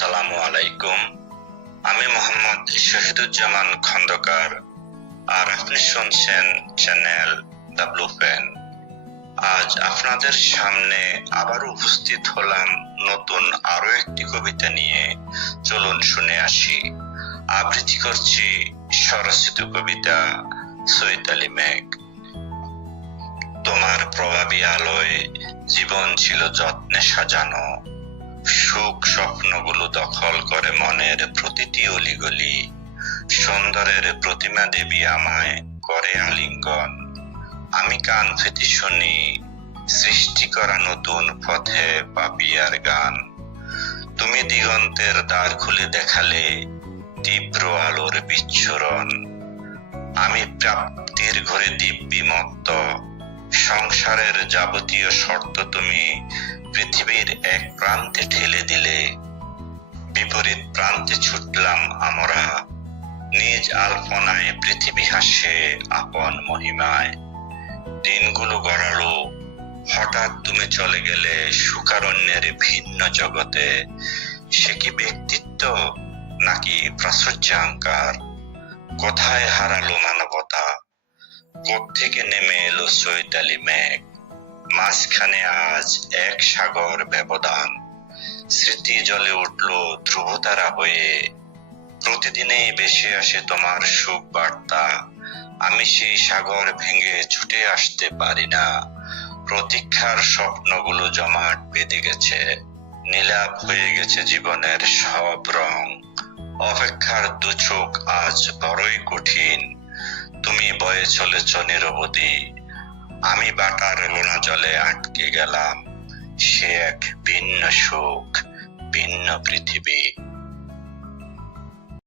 আসসালামু আলাইকুম। আমি মোহাম্মদ শহীদুজ্জামান খন্দকার, আর আপনি শুনছেন চ্যানেল দ্য ব্লু পেন। আজ আপনাদের সামনে আবার উপস্থিত হলাম নতুন আরো একটি কবিতা নিয়ে। চলুন শুনে আসি। আবৃত্তি করছি স্বরচিত কবিতা চৈতালি মেঘ। তোমার প্রভাবী আলোয় জীবন ছিল যত্নে সাজানো, সুখ স্বপ্নগুলো দখল করে মনের প্রতিটি অলিগলি। সুন্দরের প্রতিমা দেবী আমায় করে আলিঙ্গন, আমি কান পেতে শুনি সৃষ্টি করা নতুন পথে পাপিয়ার গান। তুমি দিগন্তের দ্বার খুলে দেখালে তীব্র আলোর বিচ্ছুরণ, আমি প্রাপ্তির ঘরে দিব্যিমত্ত। সংসারের যাবতীয় শর্ত তুমি পৃথিবীর এক প্রান্তে ঠেলে দিলে, বিপরীত প্রান্তে ছুটলাম আমরা। নিজ আলপনায় পৃথিবী হাসে আপন মহিমায়। দিনগুলো গড়ালো, হঠাৎ তুমি চলে গেলে সুকারণ্যের ভিন্ন জগতে। সে কি ব্যক্তিত্ব নাকি প্রাচুর্যাঙ্কার? কোথায় হারালো মানবতা? কোত্থেকে নেমে এলো চৈতালি মেঘ? মাঝখানে আজ এক সাগর ব্যবধান, স্মৃতি জ্বলে উঠল ধ্রুবতারা হয়ে। প্রতিদিনেই ভেসে আসে তোমার সুখ বার্তা, আমি সেই সাগর ভেঙে ছুটে আসতে পারি না। প্রতীক্ষার স্বপ্নগুলো জমাট বেঁধে গেছে, নীলাভ হয়ে গেছে জীবনের সব রং। অপেক্ষার দু চোখ আজ বড়ই কঠিন, তুমি বয়ে চলেছ নিরবধি। আমি বাটার লোনা জলে আটকে গেলাম, সে এক ভিন্ন সুখ, ভিন্ন পৃথিবী।